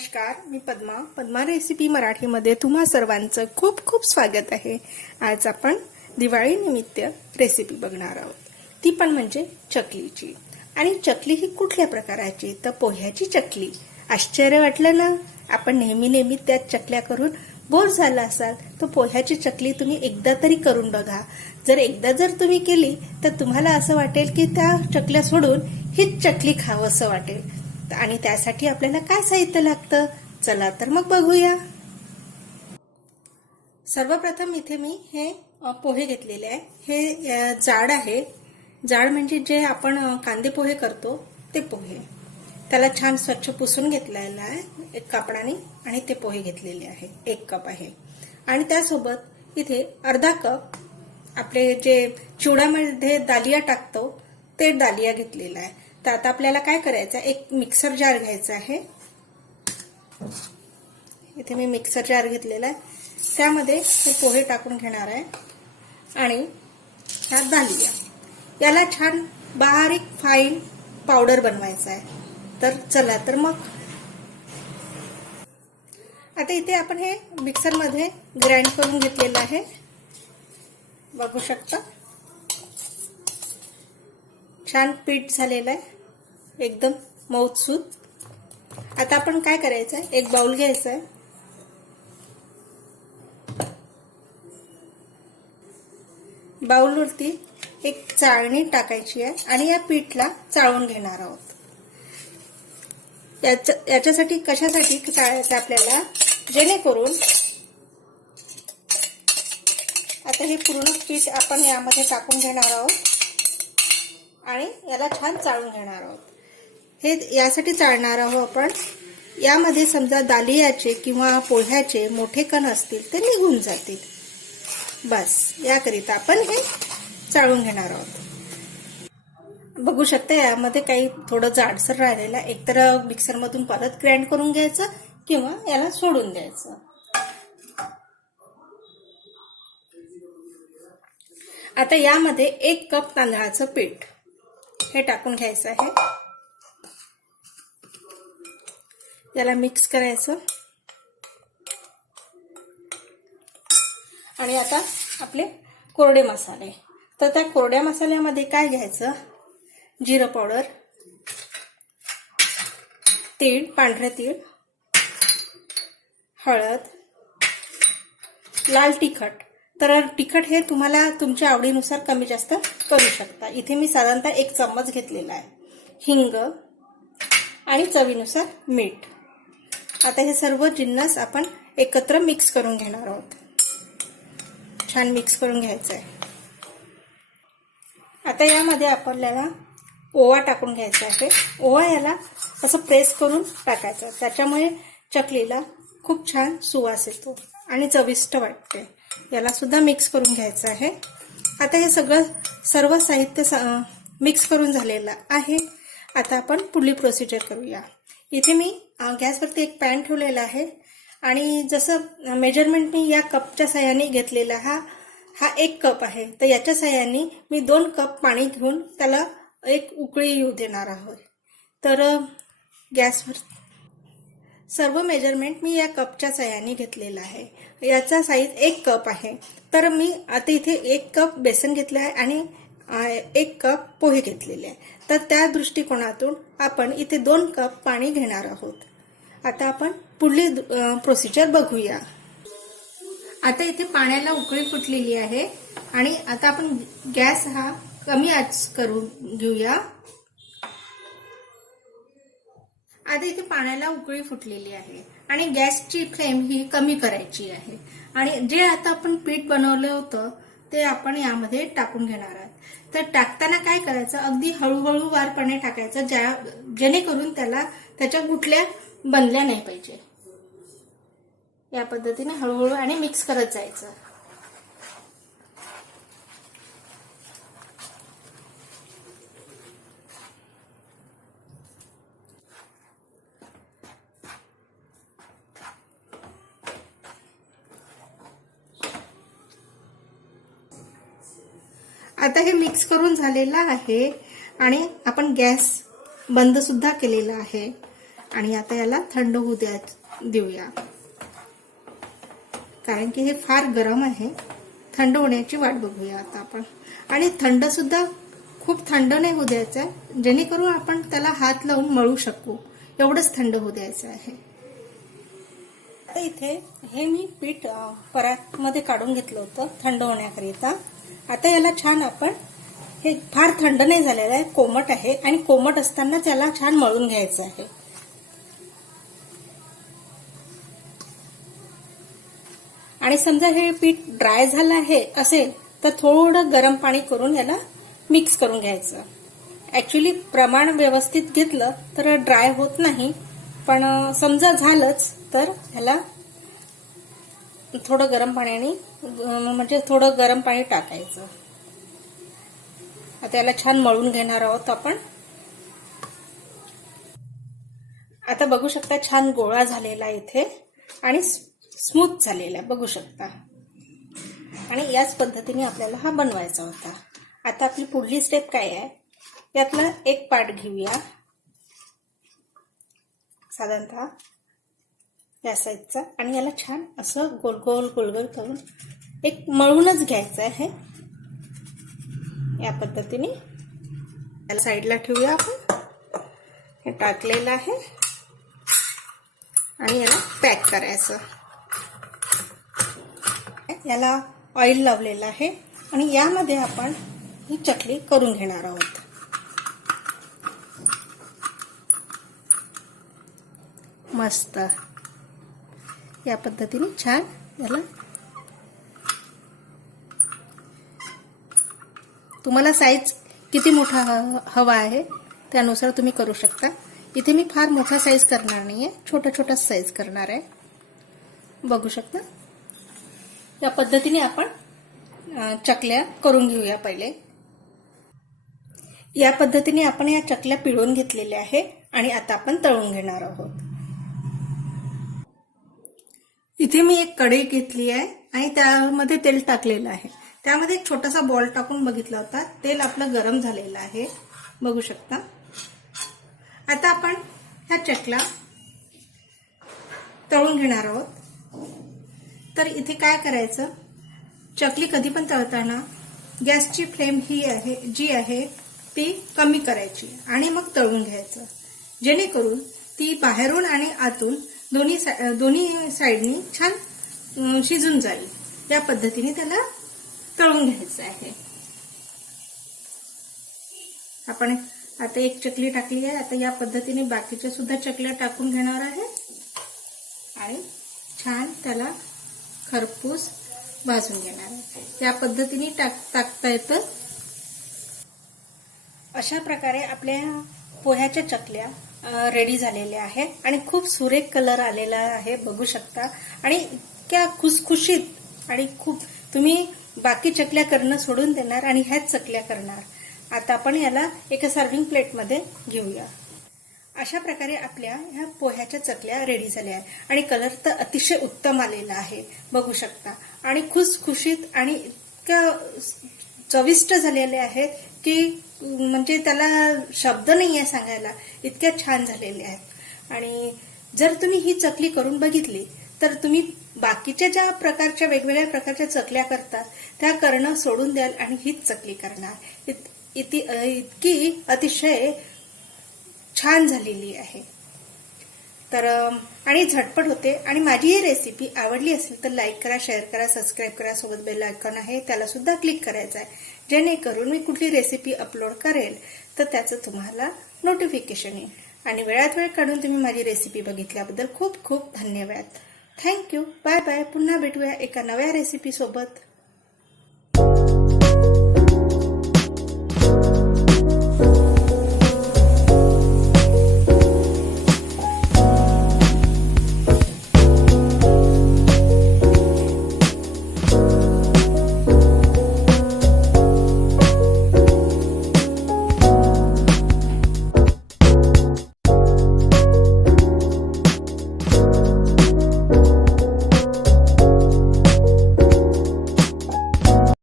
नमस्कार, मी पद्मा रेसिपी मराठीमध्ये तुम्हा सर्वांचं खूप खूप स्वागत आहे। आज आपण दिवाळी निमित्त रेसिपी बघणार आहोत, ती पण म्हणजे चकलीची। आणि चकली ही कुठल्या प्रकाराची? तर पोह्याची चकली। आश्चर्य वाटलं ना? आपण नेहमी त्याच चकल्या करून बोर झाला असाल तर पोह्याची चकली तुम्ही एकदा तरी करून बघा। जर तुम्ही केली तर तुम्हाला असं वाटेल की त्या चकल्या सोडून हीच चकली खावं असं वाटेल। आणि त्यासाठी आपल्याला काय साहित्य लागतं, चला तर मग बघूया। सर्वप्रथम इथे मी हे पोहे घेतलेले आहे। हे जाड आहे, जाड म्हणजे जे आपण कांदे पोहे करतो ते पोहे। त्याला छान स्वच्छ पुसून घेतलेला आहे एक कापडाने आणि ते पोहे घेतलेले आहे, 1 कप आहे। आणि त्यासोबत इथे अर्धा कप आपले जे चिवड्यामध्ये दालिया टाकतो ते दालिया घेतलेला आहे। तर आता आपल्याला काय करायचं, एक मिक्सर जार घ्यायचा आहे। इथे मी मिक्सर जार घेतलेला आहे, त्यामध्ये हे पोहे टाकून घेणार आहे आणि हा दालिया, याला छान बारीक फाईन पावडर बनवायचा आहे। तर चला तर मग आता इथे आपण हे मिक्सर मध्ये ग्राइंड करून घेतलेलं आहे, बघू शकता छान पीठ झालेलं आहे, एकदम मऊसूत। आता आपण काय करायचं आहे, एक बाउल घ्यायचा आहे, बाउलवरती एक चाळणी टाकायची आहे आणि या पीठला चाळून घेणार आहोत। याच्यासाठी कशासाठी चाळायचं आपल्याला, जेणेकरून आता हे पूर्ण पीठ आपण यामध्ये टाकून घेणार आहोत आणि याला छान चाळून घेणार आहोत। हे यासाठी चाळणार आहोत आपण, यामध्ये समजा दालियाचे किंवा पोह्याचे मोठे कण असतील ते निघून जातील, बस याकरिता आपण हे चाळून घेणार आहोत। बघू शकता यामध्ये काही थोडं जाडसर राहिलेलं आहे, एकतर मिक्सर मधून परत ग्राइंड करून घ्यायचं किंवा याला सोडून द्यायचं। आता यामध्ये 1 कप तांदळाचं पीठ हे टाकून घ्यायचं आहे, याला मिक्स करायचं। आणि आता आपले कोरडे मसाले, तर त्या कोरड्या मसाल्यामध्ये काय घ्यायचं, जिरं पावडर, तीळ, पांढरे तीळ, हळद, लाल तिखट। तर तिखट हे तुम्हाला तुमच्या आवडीनुसार कमी जास्त करू शकता। इथे मी साधारणतः 1 चम्मच घेतलेला आहे, हिंग आणि चवीनुसार मीठ। आता हे सर्व जिन्नस आपण एकत्र मिक्स करून घेणार आहोत, छान मिक्स करून घ्यायचं आहे। आता यामध्ये आपल्याला ओवा टाकून घ्यायचा आहे, ओवा याला असं प्रेस करून टाकायचं, त्याच्यामुळे चकलीला खूप छान सुवास येतो आणि चविष्ट वाटते। याला सुद्धा मिक्स करून घ्यायचं आहे। आता हे सर्व साहित्य मिक्स करून झालेलं आहे। आता आपण पुढली प्रोसिजर करूया। इथे मी गॅसवरती एक पॅन ठेवलेला आहे आणि जसं मेजरमेंट मी या कपच्या साहाय्याने घेतलेला हा 1 कप आहे, तर याच्या साहाय्याने मी 2 कप पाणी घेऊन त्याला एक उकळी येऊ देणार आहोत। तर गॅसवर सर्व मेजरमेंट मी या कपच्या साहाय्याने घेतलेला आहे, याचा साईज 1 कप आहे। तर मी आता इथे 1 कप बेसन घेतलं आहे आणि 1 कप पोहे घेतलेले आहे, तर त्या दृष्टिकोनातून आपण इथे 2 कप पाणी घेणार आहोत। आता आपण पुढली प्रोसिजर बघूया। आता इथे पाण्याला उकळी फुटलेली आहे आणि आता आपण गॅस हा कमी आच करून घेऊया। आता इथे पाण्याला उकळी फुटलेली आहे आणि गॅसची फ्लेम ही कमी करायची आहे आणि जे आता आपण पीठ बनवलं होतं ते आपण यामध्ये टाकून घेणार आहोत। तर टाकताना काय करायचं, अगदी हळूहळू वारपणे टाकायचं, जेणेकरून त्याच्या गुठल्या बनल्या नाही पाहिजे। या पद्धतीने हळूहळू आणि मिक्स करत जायचं। आता हे मिक्स करून झालेलं आहे आणि आपण गॅस बंद सुद्धा केलेला आहे आणि आता याला थंड होऊ देऊया, कारण की हे फार गरम आहे. थंड होण्याची वाट बघूया आता आपण. आणि थंड सुद्धा खूप थंड नाही होऊ द्यायचं, जेणेकरून आपण त्याला हात लावून मळू शकू, एवढंच थंड होऊ द्यायचं आहे. आता इथे हे मी पीठ परातमध्ये काढून घेतलं होतं थंड होण्याकरिता. आता याला छान आपण, हे फार थंड नाही झालेलं आहे, कोमट आहे, आणि कोमट असताना त्याला छान मळून घ्यायचं आहे. आणि समजा हे पीठ ड्राय झालं आहे असेल तर थोडं गरम पाणी करून याला मिक्स करून घ्यायचं. ऍक्च्युली प्रमाण व्यवस्थित घेतलं तर ड्राय होत नाही, पण समजा झालंच तर ह्याला थोडं गरम पाण्याने, म्हणजे थोडं गरम पाणी टाकायचं. आता याला छान मळून घेणार आहोत आपण. आता बघू शकता छान गोळा झालेला इथे आणि स्मूथ झालेला बघू शकता. आणि याच पद्धतीने आपल्याला हा बनवायचा होता. आता आपली पुढली स्टेप काय आहे, यातला एक पार्ट घेऊया, साधारणतः या साईजचा, आणि याला छान असं गोल गोल गोल गोल करून एक मळूनच घ्यायचं आहे. या पद्धतीने याला साईडला ठेवूया आपण. हे टाकलेलं आहे आणि याला पॅक करायचं. याला ऑइल लावलेलं आहे आणि यामध्ये आपण ही चकली करून घेणार आहोत. मस्त या पद्धतीने छान याला, तुम्हाला साईज किती मोठा हवा आहे त्यानुसार तुम्ही करू शकता. इथे मी फार मोठा साईज करणार नाहीये, छोटा छोटा साईज करणार आहे. बघू शकता या पद्धतीने आपण चकल्या करून घेऊया. पहिले या पद्धतीने आपण या चकल्या पिळून घेतलेल्या आहे आणि आता आपण तळून घेणार आहोत. इथे मी एक कढई घेतली आहे आणि त्यामध्ये तेल टाकलेलं आहे. त्यामध्ये एक छोटासा बॉल टाकून बघितला होता. तेल आपलं गरम झालेलं आहे, बघू शकता. आता आपण ह्या चकल्या तळून घेणार आहोत. तर इथे काय करायचं, चकली कधी पण तळताना गॅसची फ्लेम जी आहे ती कमी करायची आणि मग तळून घ्यायचं, जेणेकरून ती बाहेरून आणि आतून दोन्ही साईडनी छान शिजून जाईल. या पद्धतीने त्याला तळून घ्यायचं आहे. आपण आता एक चकली टाकली आहे, आता या पद्धतीने बाकीच्या सुद्धा चकल्या टाकून घेणार आहे आणि छान त्याला खरपूस भाजून घेणार आहे. या पद्धतीने टाकता येतं. अशा प्रकारे आपल्या पोह्याच्या चकल्या रेडी झालेल्या आहेत आणि खूप सुरेख कलर आलेला आहे, बघू शकता. आणि इतक्या खुसखुशीत, आणि खूप, तुम्ही बाकी चकल्या करणं सोडून देणार आणि ह्याच चकल्या करणार. आता आपण याला एका सर्व्हिंग प्लेटमध्ये घेऊया. अशा प्रकारे आपल्या ह्या पोह्याच्या चकल्या रेडी झाल्या आहेत आणि कलर तर अतिशय उत्तम आलेला आहे, बघू शकता. आणि खुसखुशीत आणि इतक्या चविष्ट झालेले आहेत की म्हणजे त्याला शब्द नाही आहे सांगायला, इतक्या छान झालेले आहेत. आणि जर तुम्ही ही चकली करून बघितली तर तुम्ही बाकीच्या ज्या प्रकारच्या वेगवेगळ्या प्रकारच्या चकल्या करतात त्या करणं सोडून द्याल आणि हीच चकली करणार. इतकी अतिशय छान झालेली आहे. तर आणि झटपट होते. आणि माझी ही रेसिपी आवडली असेल तर लाईक करा, शेअर करा, सबस्क्राईब करा. सोबत बेल आयकॉन आहे त्याला सुद्धा क्लिक करायचं आहे, जेणेकरून मी कुठली रेसिपी अपलोड करेल तर त्याचं तुम्हाला नोटिफिकेशन येईल. आणि वेळात वेळ काढून तुम्ही माझी रेसिपी बघितल्याबद्दल खूप खूप धन्यवाद. थँक्यू. Bye bye. पुन्हा भेटूया एका नव्या रेसिपी सोबत.